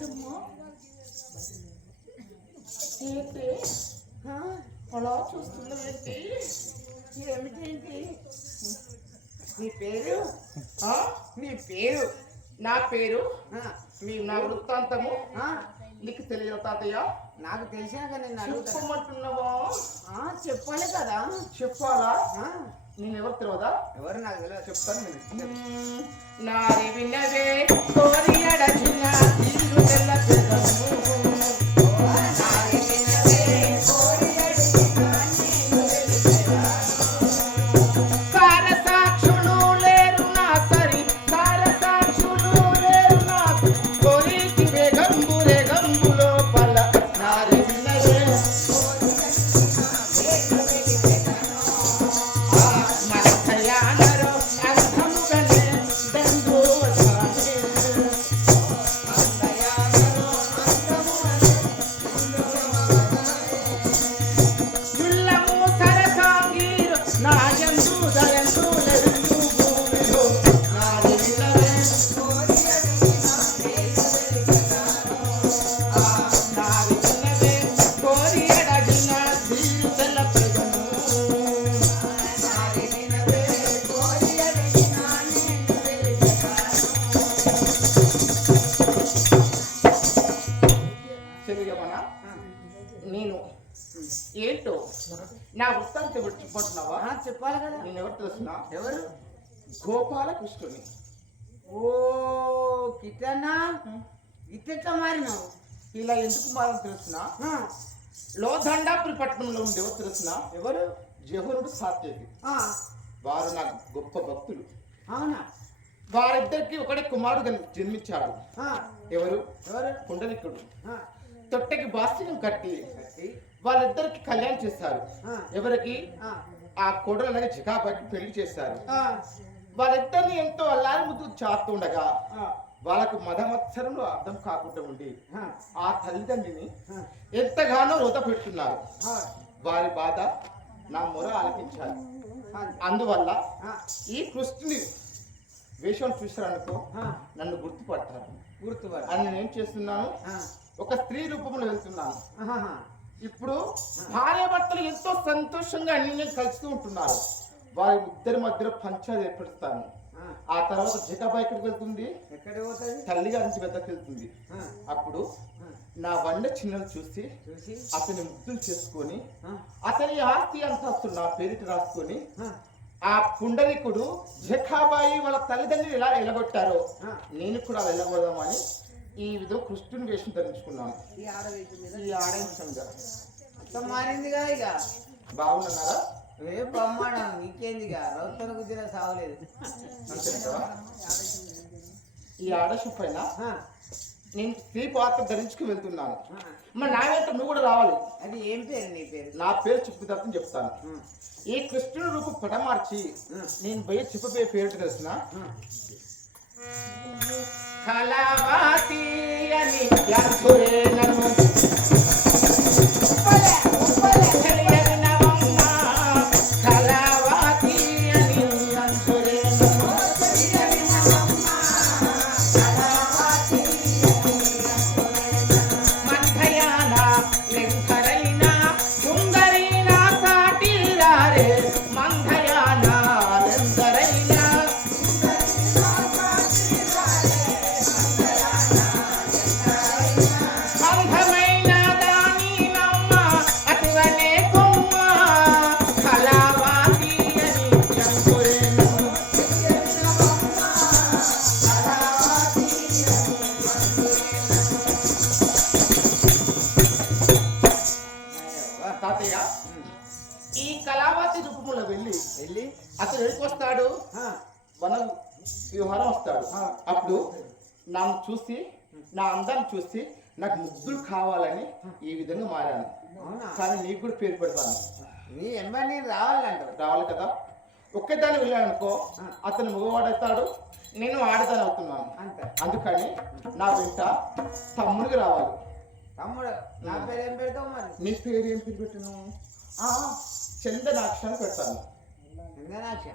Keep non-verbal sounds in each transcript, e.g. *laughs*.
ఏంటమ్మో ఏంటి? ఏమిటేంటి? నీ పేరు? నీ పేరు? నా పేరు? మీ నా వృత్తాంతము? నీకు తెలియదు తాతయ్య? నాకు తెలిసినాక నేను అడుగుతా. చెప్పమంటున్నావా? ఆ, చెప్పాలి కదా. చెప్పాలా? నేను ఎవరు తెలియదా ఎవరు నాకు తెలియదు చెప్తాను నేను. నారి నేను ఏంటో? నా వృత్తాంతం ఆ, చెప్పాలి కదా. నేను ఎవరు తెలుసునా ఎవరు? గోపాల కృష్ణుని ఓ కిట్టన్నా ఇట్లా మారినావు? ఇలా ఎందుకు మారని తెలుసునా? లోదండాపురి పట్టణంలో ఉండే ఎవరు తెలుసునా? ఎవరు? జహనుడు సాత్యకి వారు నాకు గొప్ప భక్తులు. అవునా? వారిద్దరికి ఒకడే కుమారుడు జన్మించాడు ఎవరు? ఎవరు? కుండలికుడు తొట్టెకి బాస్యం కట్టి. వాళ్ళిద్దరికి కళ్యాణం ఆ, ఎవరికి? ఆ, ఆ కోడలగా జిగాబాకి పెళ్ళి ఆ, వాళ్ళిద్దరిని ఎంతో అల్లారి ముద్దు చాతుండగా ఆ, వాళ్ళకు మదమత్సరంలో అర్థం కాకుండా ఉండి ఆ, తల్లిదండ్రిని ఎంతగానో రోత పెడుతున్నారు. వారి బాధ నా మొర ఆలకించాలి. అందువల్ల ఈ కృష్ణుని వేషం చూసారనుకో ఆ, నన్ను గుర్తుపడతారు. గుర్తుపడ అని నేను ఏం చేస్తున్నాను ఒక స్త్రీ రూపంలో వెళ్తున్నాను. ఇప్పుడు భార్యాభర్తలు ఎంతో సంతోషంగా అన్ని కలుస్తూ ఉంటున్నారు. వారి ఇద్దరి మధ్యలో పంచాయతీ ఏర్పరుస్తాను. ఆ, తర్వాత జగబా ఎక్కడికి వెళ్తుంది? తల్లి గారి నుంచి వెతకి వెళ్తుంది. అప్పుడు నా వండ చిన్నలు చూసి అతని ముద్దులు చేసుకొని అతని ఆస్తి అంతస్తు నా పేరిట రాసుకొని ఆ, పుండలికుడు జఖాబాయి వాళ్ళ తల్లిదండ్రులు ఎలా ఎలగొట్టారో ఆ. నేను కూడా ఎలగొడదామని ఈ విధంగా కృష్ణుని వేషం ధరించుకున్నాను. ఈ మారిందిగా ఇక? బాగున్నారా? ఏ బ్రహ్మాండం ఇంకేందిగా రౌతన గుద్దిన సావలేదు. ఈ ఆడేశం పైన నేను స్త్రీ పాత్ర ధరించుకు వెళ్తున్నాను. మరి నా వెంట నువ్వు కూడా రావాలి. అది ఏం పేరు నీ పేరు? నా పేరు చెప్పుదార్థం చెప్తాను. ఈ కృష్ణుని రూపు పటమార్చి. నేను పోయి చెప్పబోయే పేరు తెలిసిన ఆ. కళావతి అని యంతురే నన్ను తాతయ్య. ఈ కళావతి రూపంలో వెళ్ళి వెళ్ళి? అతను ఎందుకు వస్తాడు? మనం వ్యవహారం వస్తాడు. అప్పుడు నన్ను చూసి నా అందాన్ని చూసి నాకు ముగ్గులు కావాలని ఈ విధంగా మారాను. కానీ నీకు కూడా పేరు పెడతాను. నీ ఎమ్మెల్యే రావాలంట రావాలి కదా? ఒకేదాన్ని వెళ్ళాను అనుకో అతను మగవాడవుతాడు నేను ఆడదాని అవుతున్నాను. అందుకని నా బిడ్డ తమ్ముడికి రావాలి. తమ్ముడు నా పేరు ఏం పెడతావు మరి? నీ పేరు ఏం పేరు పెట్టను? ఆ, చందనాక్ష అని పెడతాను. చందనాక్ష.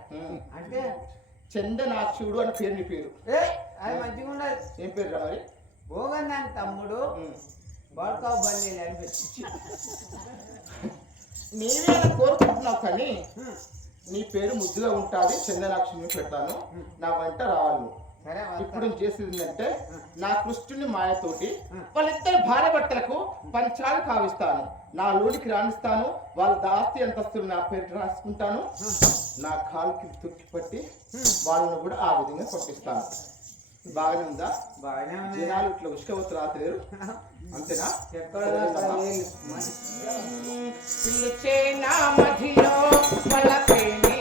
అంటే? చందనాక్షుడు అని పేరు నీ పేరు. ఏ అది మంచిగా ఉండదు ఏం పేరు రా మరి? భోగన్ దాని తమ్ముడు. బడకావు బండి అని పెట్టి నీవే అలా కోరుకుంటున్నావు కానీ. నీ పేరు ముద్దుగా ఉంటుంది చందనాక్షిని పెడతాను. నా వెంట రావాలి ఇప్పుడు చేసేది ఏంటంటే నా కృష్ణుని మాయతోటి వాళ్ళిద్దరు భార్య భర్తలకు పంచాలు కావిస్తాను. నా లోనికి రాణిస్తాను. వాళ్ళ దాస్తి అంతస్తులు నా పేరు రాసుకుంటాను. నా కాలుకి తొక్కి పట్టి వాళ్ళని కూడా ఆ విధంగా పంపిస్తాను. బాగానే ఉందా? బాగానే జనాలు ఇట్లా ఉష్కవతి రాత్రి *laughs* అంతేనా. పిలిచే నా మధ్యలో మలపేని